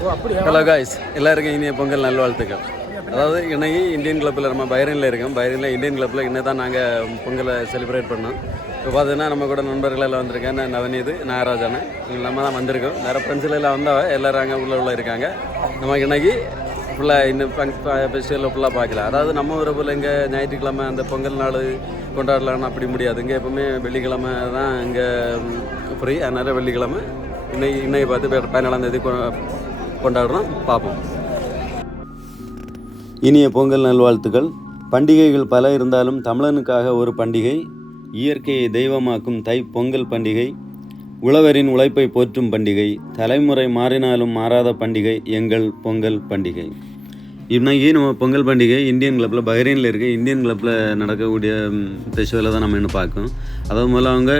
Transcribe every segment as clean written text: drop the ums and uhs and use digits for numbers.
Hello guys, எல்லாருக்கும் இனிய பொங்கல் நல்வாழ்த்துக்கள். அதாவது இன்னைக்கு இந்தியன் கிளப்பில் நம்ம பைரனில் இருக்கோம். பைரனில் இந்தியன் கிளப்பில் இன்னும் தான் நாங்கள் பொங்கலை செலிப்ரேட் பண்ணோம். இப்போ பார்த்தீங்கன்னா நம்ம கூட நண்பர்கள் எல்லாம் வந்திருக்கேன். நவநீது, நாகராஜானே இங்கே நம்ம தான் வந்திருக்கோம். நிறைய ஃப்ரெண்ட்ஸில் எல்லாம் வந்தால் எல்லோரும் அங்கே உள்ள இருக்காங்க. நமக்கு இன்னைக்கு ஃபுல்லாக இன்னும் ஃபெஸ்டிவலில் ஃபுல்லாக பார்க்கலாம். அதாவது நம்ம ஊரை போல் இங்கே ஞாயிற்றுக்கிழமை அந்த பொங்கல் நாள் கொண்டாடலான்னு அப்படி முடியாது. இங்கே எப்போவுமே வெள்ளிக்கிழமை தான் இங்கே ஃப்ரீ. அதனால் வெள்ளிக்கிழமை இன்னைக்கு பார்த்து 14ஆம் தேதி கொண்டாடுறோம். பார்ப்போம். இனிய பொங்கல் நல்வாழ்த்துக்கள். பண்டிகைகள் பல இருந்தாலும் தமிழனுக்காக ஒரு பண்டிகை, இயற்கையை தெய்வமாக்கும் தை பொங்கல் பண்டிகை, உழவரின் உழைப்பை போற்றும் பண்டிகை, தலைமுறை மாறினாலும் மாறாத பண்டிகை எங்கள் பொங்கல் பண்டிகை. இன்னைக்கு நம்ம பொங்கல் பண்டிகை இந்தியன் கிளப்பில் பஹ்ரைனில் இருக்க இந்தியன் கிளப்பில் நடக்கக்கூடிய ஃபெஸ்டிவலை தான் நம்ம இன்னும் பார்க்கோம். அதாவது முதல்ல அவங்க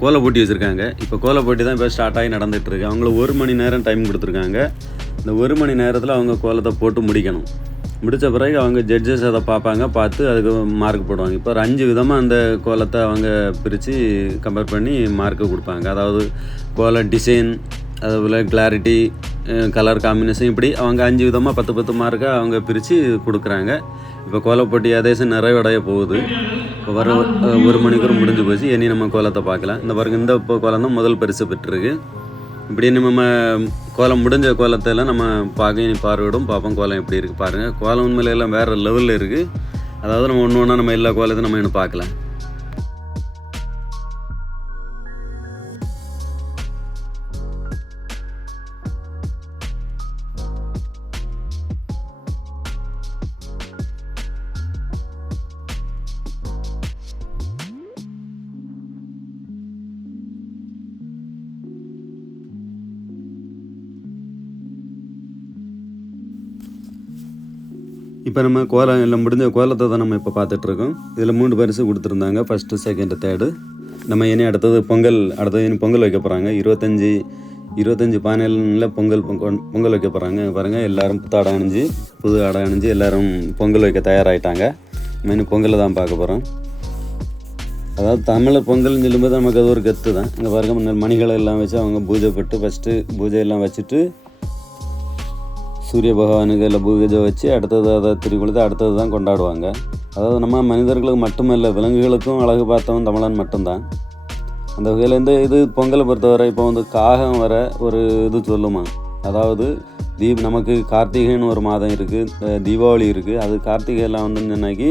கோலை போட்டி வச்சுருக்காங்க. இப்போ கோலை போட்டி தான் இப்போ ஸ்டார்ட் ஆகி நடந்துகிட்ருக்கு. அவங்கள 1 மணி நேரம் டைம் கொடுத்துருக்காங்க. இந்த 1 மணி நேரத்தில் அவங்க கோலத்தை போட்டு முடிக்கணும். முடித்த பிறகு அவங்க ஜட்ஜஸ் அதை பார்ப்பாங்க, பார்த்து அதுக்கு மார்க் போடுவாங்க. இப்போ ஒரு 5 விதமாக அந்த கோலத்தை அவங்க பிரித்து கம்பேர் பண்ணி மார்க்கு கொடுப்பாங்க. அதாவது கோல டிசைன், அதுபோல் கிளாரிட்டி, கலர் காம்பினேஷன், இப்படி அவங்க 5 விதமாக 10 மார்க்காக அவங்க பிரித்து கொடுக்குறாங்க. இப்போ கோலப்போட்டி அதேசம் நிறைவடைய போகுது. இப்போ வர 1 மணிக்கூர் முடிஞ்சு போச்சு. இனி நம்ம கோலத்தை பார்க்கலாம். இந்த பாருங்க, இந்த கோலம் தான் முதல் பரிசு பெற்றிருக்கு. இப்படி நம்ம கோலம் முடிஞ்ச கோலத்தையெல்லாம் நம்ம பார்வையிடும் பார்ப்போம். கோலம் எப்படி இருக்குது பாருங்கள். கோலம் உண்மையிலெல்லாம் வேறு லெவலில் இருக்குது. அதாவது நம்ம ஒன்று ஒன்றா நம்ம எல்லா கோலத்தையும் நம்ம இன்னும் பார்க்கலாம். இப்போ நம்ம கோலம் எல்லாம் முடிஞ்ச கோலத்தை தான் நம்ம இப்போ பார்த்துட்ருக்கோம். இதில் 3 பரிசு கொடுத்துருந்தாங்க, ஃபஸ்ட்டு, செகண்டு, தேர்டு. நம்ம இனி அடுத்தது பொங்கல் வைக்க போகிறாங்க. 25 பானையில் பொங்கல் வைக்க போகிறாங்க. பாருங்கள், எல்லோரும் புது ஆடை அணிஞ்சு எல்லோரும் பொங்கல் வைக்க தயாராகிட்டாங்க. நம்ம இன்னும் பொங்கலை தான் பார்க்க போகிறோம். அதாவது தமிழர் பொங்கல்னு சொல்லும்போது நமக்கு அது ஒரு கெத்து தான். இங்கே பாருங்கள், முன்னாள் மணிகளை எல்லாம் வச்சு அவங்க ஃபஸ்ட்டு பூஜையெல்லாம் வச்சுட்டு சூரிய பகவானுக்கு எல்லாம் பூஜை வச்சு அடுத்தது அதை திருக்குளித்து அடுத்தது தான் கொண்டாடுவாங்க. அதாவது நம்ம மனிதர்களுக்கு மட்டுமல்ல, விலங்குகளுக்கும் அழகு பார்த்தவன் தமிழன் மட்டும்தான். அந்த வகையில் இது பொங்கலை பொறுத்தவரை இப்போ காகம் வர ஒரு இது சொல்லுமா. அதாவது நமக்கு கார்த்திகைன்னு ஒரு மாதம் இருக்குது, தீபாவளி இருக்குது. அது கார்த்திகையெல்லாம் சொன்னாக்கி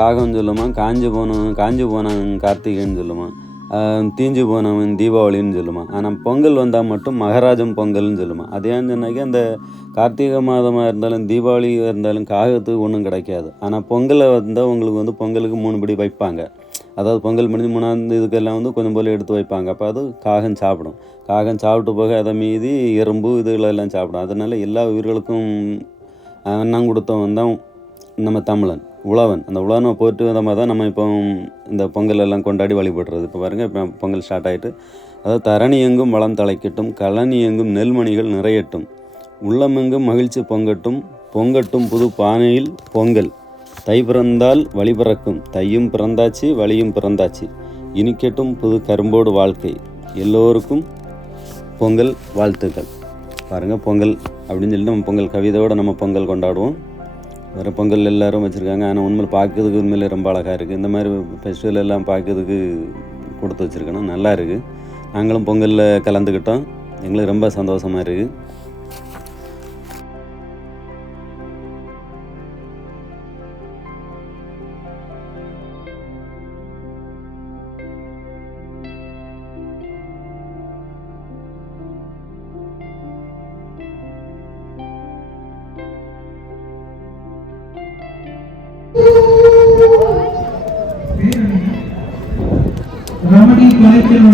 காகம் சொல்லுமா, காஞ்சி போனவன் கார்த்திகைன்னு சொல்லுமா, தீஞ்சு போனவன் தீபாவளின்னு சொல்லுமா. ஆனால் பொங்கல் வந்தால் மட்டும் மகராஜம் பொங்கல்னு சொல்லுமா. அது ஏன்னு சொன்னாக்கி அந்த கார்த்திகை மாதமாக இருந்தாலும் தீபாவளியாக இருந்தாலும் காகத்துக்கு ஒன்றும் கிடைக்காது. ஆனால் பொங்கலை வந்தால் உங்களுக்கு பொங்கலுக்கு 3 படி வைப்பாங்க. அதாவது பொங்கல் முடிஞ்சு 3ஆம் இதுக்கெல்லாம் கொஞ்சம் போல் எடுத்து வைப்பாங்க. அப்போ அது காகம் சாப்பிடும். காகம் சாப்பிட்டு போக அதை மீதி எறும்பு இதுகளெல்லாம் சாப்பிடும். அதனால் எல்லா உயிர்களுக்கும் அன்னம் கொடுத்தவன் தான் நம்ம தமிழன், உழவன். அந்த உழவனை போட்டு விதமாக தான் நம்ம இப்போ இந்த பொங்கல் எல்லாம் கொண்டாடி வழிபடுறது. இப்போ பாருங்கள், இப்போ பொங்கல் ஸ்டார்ட் ஆகிட்டு. அதாவது தரணி எங்கும் வளம் தலைக்கட்டும், கழனி எங்கும் நெல்மணிகள் நிறையட்டும், உள்ளமெங்கும் மகிழ்ச்சி பொங்கட்டும் புது பானையில் பொங்கல், தை பிறந்தால் வழி பிறக்கும், தையும் பிறந்தாச்சு வழியும் பிறந்தாச்சு, இனிக்கட்டும் புது கரும்போடு வாழ்க்கை, எல்லோருக்கும் பொங்கல் வாழ்த்துக்கள். பாருங்கள், பொங்கல் அப்படின்னு சொல்லிட்டு நம்ம பொங்கல் கவிதையோடு நம்ம பொங்கல் கொண்டாடுவோம். வேறு பொங்கல் எல்லோரும் வச்சுருக்காங்க. ஆனால் உண்மையில் பார்க்கறதுக்கு உண்மையிலே ரொம்ப அழகாக இருக்குது. இந்த மாதிரி ஃபெஸ்டிவல் எல்லாம் பார்க்கறதுக்கு கொடுத்து வச்சுருக்கணும், நல்லா இருக்குது. நாங்களும் பொங்கலில் கலந்துக்கிட்டோம். எங்களுக்கு ரொம்ப சந்தோஷமாக இருக்குது. Ramani கலைச்சல்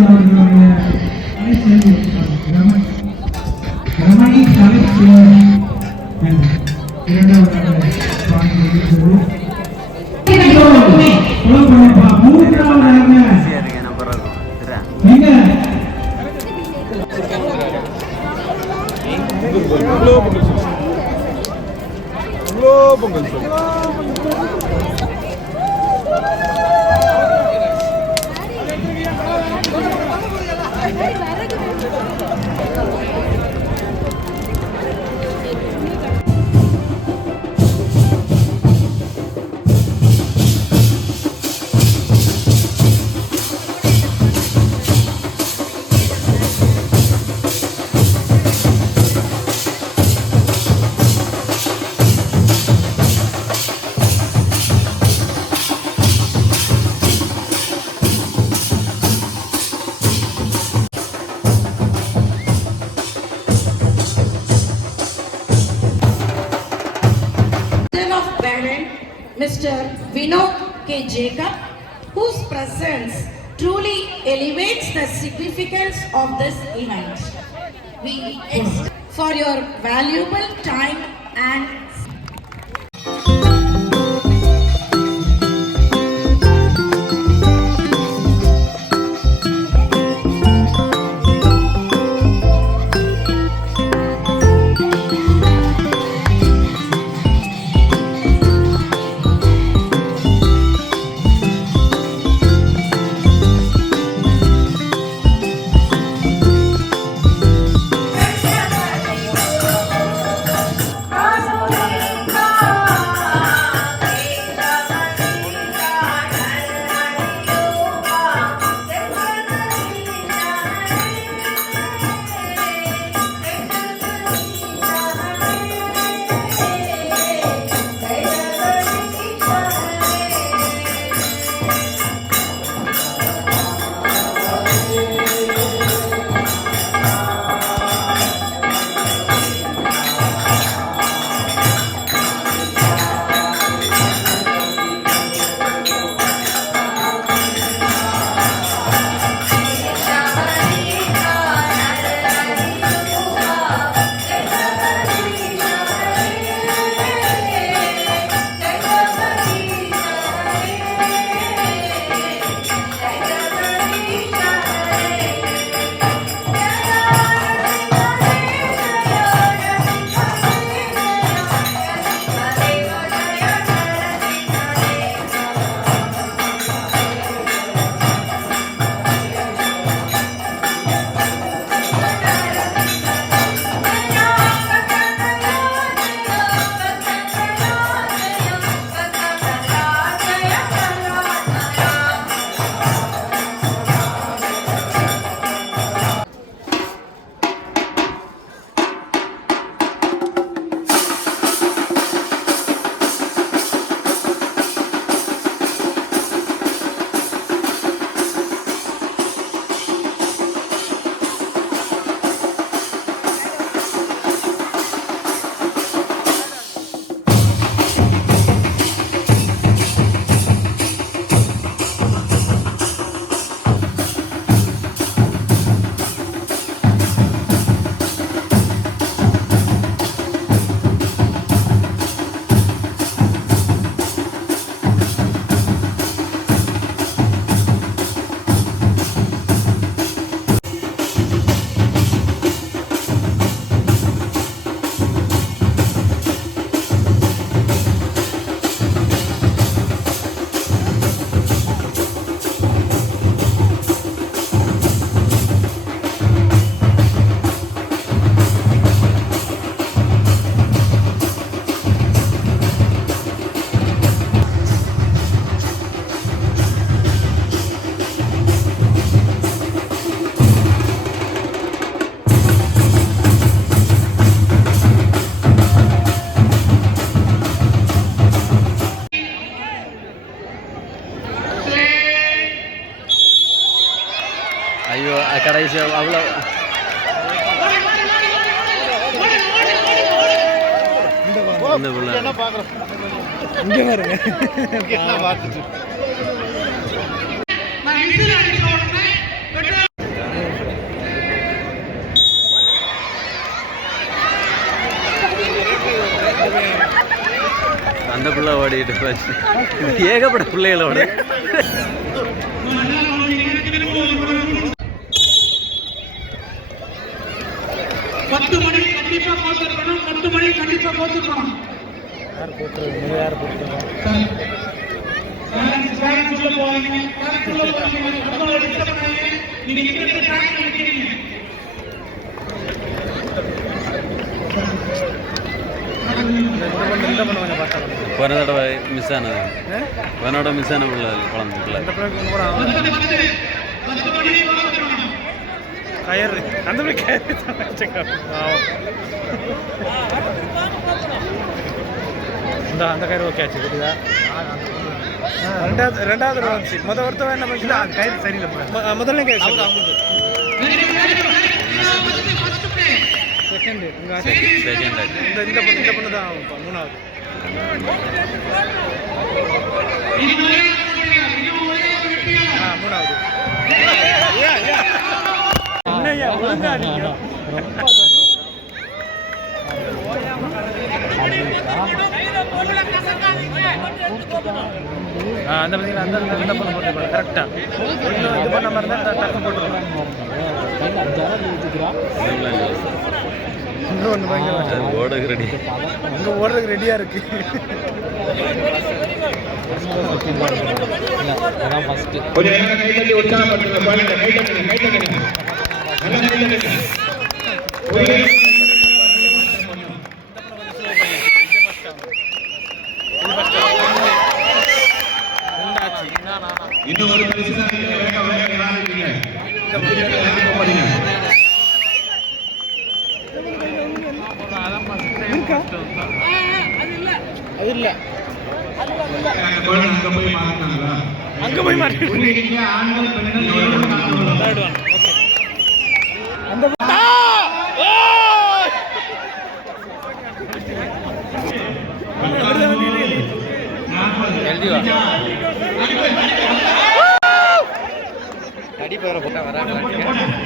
Ramani கலைச்சல் Mr. Vinod K. Jacob, whose presence truly elevates the significance of this event. We ask for your valuable time and ஐயோ கடைசி அவ்வளோ இந்த பிள்ளை இங்கே பாருங்க அந்த பிள்ளை ஓடிட்டு போச்சு ஏகப்பட்ட பிள்ளைகளோட பத்து மணி கண்டிப்பா போட்டுக்கணும் 10 மணி கண்டிப்பா போட்டுக்கணும் யார் போட்டுருங்க யார் போட்டுருங்க சொல்ல போறீங்க நம்மளோட இஷ்டப்படி நீங்க இந்த ட்ராக் பண்ணிட்டீங்க போன தடவை மிஸ் ஆனது போனோட மிஸ் ஆன பிள்ளை குழந்தை பிள்ளை கயிறு அந்த கயிறு அந்த கயிறு ஓகே ஆச்சு தெரியுதா ரெண்டாவது வந்துச்சு ஒருத்தவன் என்ன பண்ணிச்சுன்னா கயிறு சரியில்லை முதல்ல கயிறு செகண்ட் இந்த பொண்ணு தான் மூணாவது மூணாவது என்னையா ஒழுங்கா நீங்க அந்த பார்த்தீங்களா அந்த பண்ண போட்டுருப்பாங்க கரெக்டாக இது பண்ண மாதிரி தான் டக்கு போட்டுருவாங்க இன்னும் ஒன்று பயங்கர ஓடுறதுக்கு ரெடி அங்கே ஓடுறதுக்கு ரெடியாக இருக்கு கொஞ்சம் நேரம் கை தட்டி உற்சாகப்படுத்துங்க பாருங்க கை தட்டுங்க கை தட்டுங்க நல்ல கை தட்டுங்க இன்னும் ஒரு பரிசு தான் வேக வேக விளையாடுறீங்க அது இல்லை அங்க போய் மாட்டேன் ஆண்கள் பெண்கள் அந்த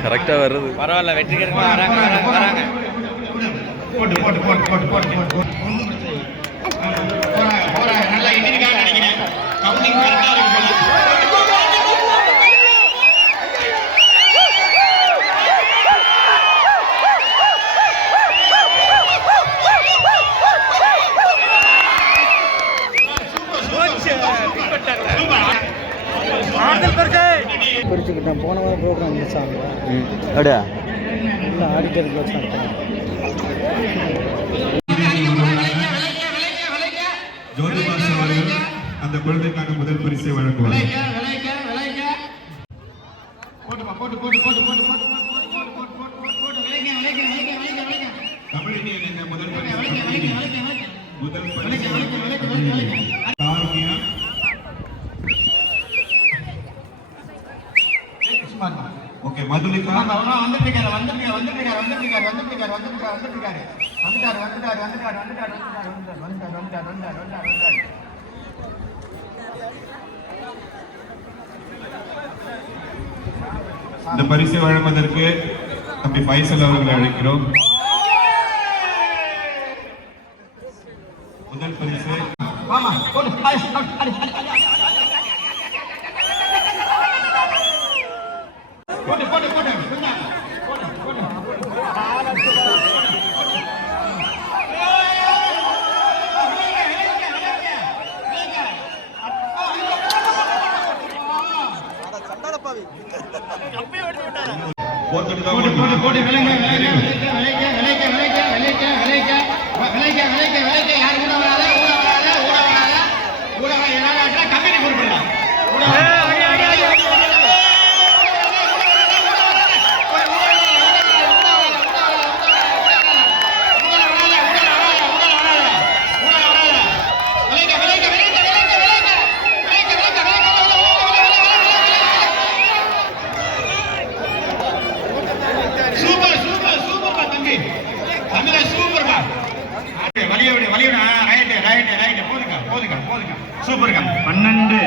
கரெக்டாக வர்றது பரவாயில்ல வெற்றிகரமாக வராங்க போட்டு போட்டு போட்டு போட்டு போட்டு போட்டு போறாங்க நல்லா இன்டிக்காக நினைக்கிறேன் கவுண்டிங் கரெக்டாக இருக்கு குறிச்சுக்கிட்டேன் போன வாரம் ப்ரோக்ராம் மிஸ் ஆகுது அப்படியா இல்லை ஆடிட்டருக்கு வச்சாங்க ஜோதிபாஸ் அவர்கள் அந்த குழந்தைக்கான முதல் பரிசை வழங்குவார் தமிழினியன் முதல் ஓகே மதுலிகா இந்த பரிசை வழங்குவதற்கு தம்பி ஃபைசல் அவர்களை அழைக்கிறோம். முதல் பரிசு சூப்பர்ங்க 12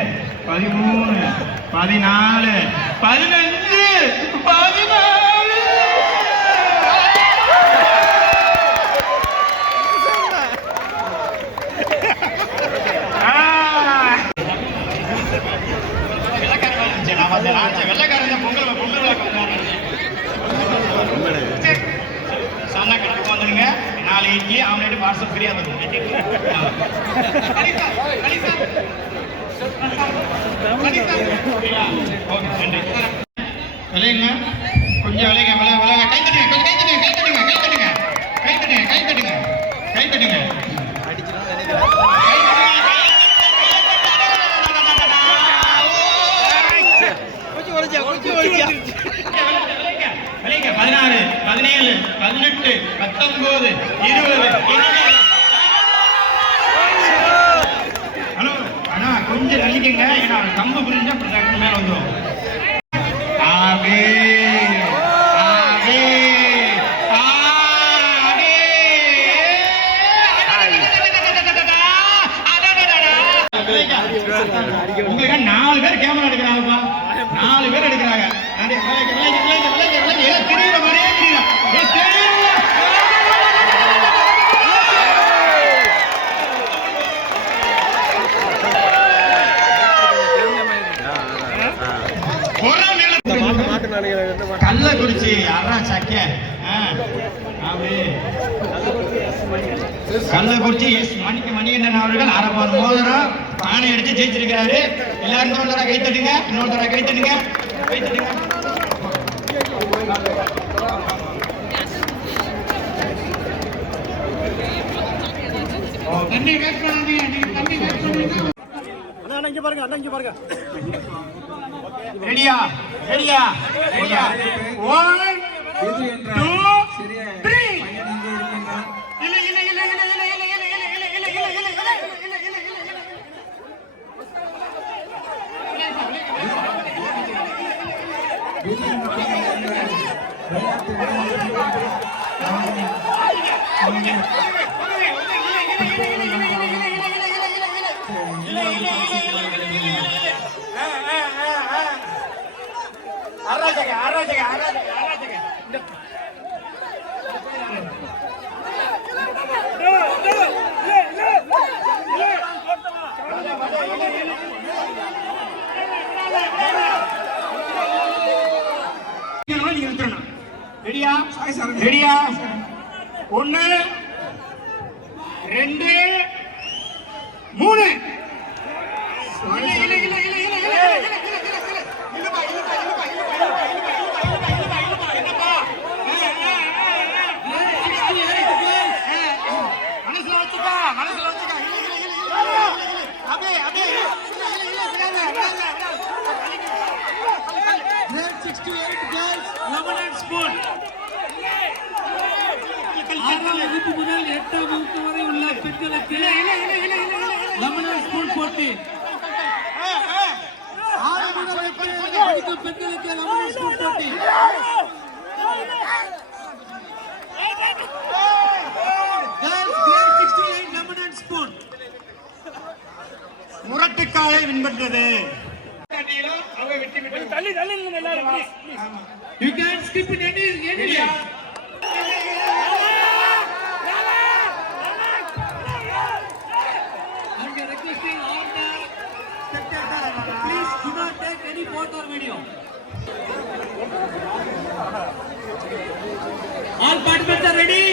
13 14 15 14 வெள்ளக்காரன் பொங்கல் சொன்னா கணக்கு வந்துடுங்க 4 இட்லி ஆம்லேட் பார்சல் ஃப்ரீயா தரும் விளையுங்க கொஞ்சம் விளையுங்க விளைய கை தட்டுங்க கை தட்டுங்க கை தட்டுங்க கை தட்டுங்க கை தட்டுங்க கை தட்டுங்க கை தட்டுங்க விளையுங்க 16 17 18 19 20 ஹலோ அண்ணா கொஞ்சம் தள்ளிக்கங்க ஏன்னா கம்பு புரிஞ்சா மேல வந்துடும் ஆவே ஆவே ஆவே உங்களுக்கு 4 பேர் கேமரா எடுக்கிறாங்கப்பா, 4 பேர் எடுக்கிறாங்க. தெரியுற மாதிரியே தெரியல. கள்ளக்குறிச்சி யாரா சக்கிய கள்ளக்குறிச்சி எஸ் மணிகண்டன் அவர்கள் அரபார் மோதிரம் பானை அடிச்சு ஜெயிச்சிருக்கிறாரு. எல்லாரும் இன்னொரு தடவை கை தட்டுங்க, இன்னொரு தடவை கை தட்டுங்க, கை தட்டுங்க. தண்ணி வேஸ்ட் பண்ணாதீங்க, நீங்க தண்ணி வேஸ்ட் பண்ணீங்க. அண்ணா இங்க பாருங்க, அண்ணா இங்க பாருங்க. ரெடியா ரெடியா ரெடியா 1 2 3 இல்ல இல்ல இல்ல இல்ல இல்ல இல்ல இல்ல இல்ல இல்ல இல்ல இல்ல இல்ல ரெடியா ரெடியா 1 2 3 முதல் 8ஆம் வகுப்பு வரை உள்ள பெண்களுக்கு லெமன் ஸ்பூன் போட்டி. 6 முதல் 8 படிக்கும் பெண்களுக்கு லெமன் ஸ்பூன் போட்டி. Girls grade 68 lemon spoon. முரட்டுக்காலை வின்பற்றது. தள்ளி தள்ளி எல்லாரும் please. You can skip in any way. Please do not take any photo or video. All participants are ready?